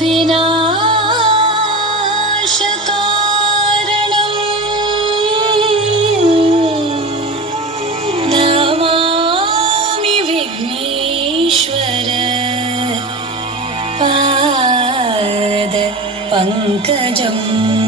विनाशकारणम्। नमामि विघ्नेश्वर। पाद शिवाभ्यां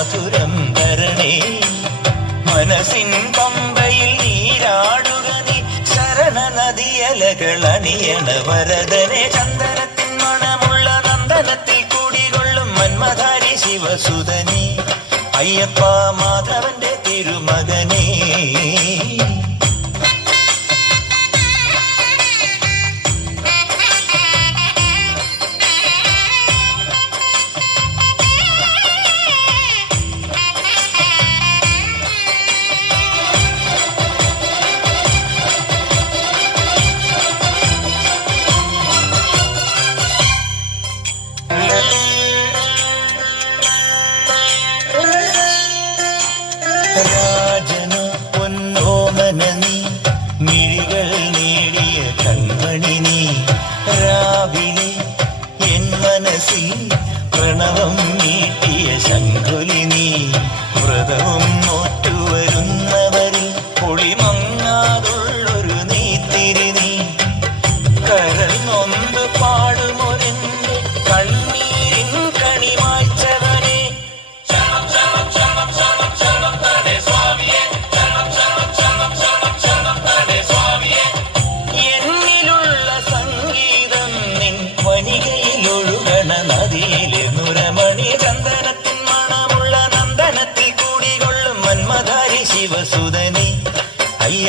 മധുരം തരണേ മനസ്സിൻ പമ്പയിൽ നീരാടുക നീ. ശരണ നദിയലകൾ അണിയണ വരദനെ ചന്ദനത്തിൻ മണമുള്ള നന്ദനത്തിൽ കൂടികൊള്ളും മന്മധാരി ശിവസുതനി. Ayyappa Madhavan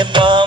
your ball.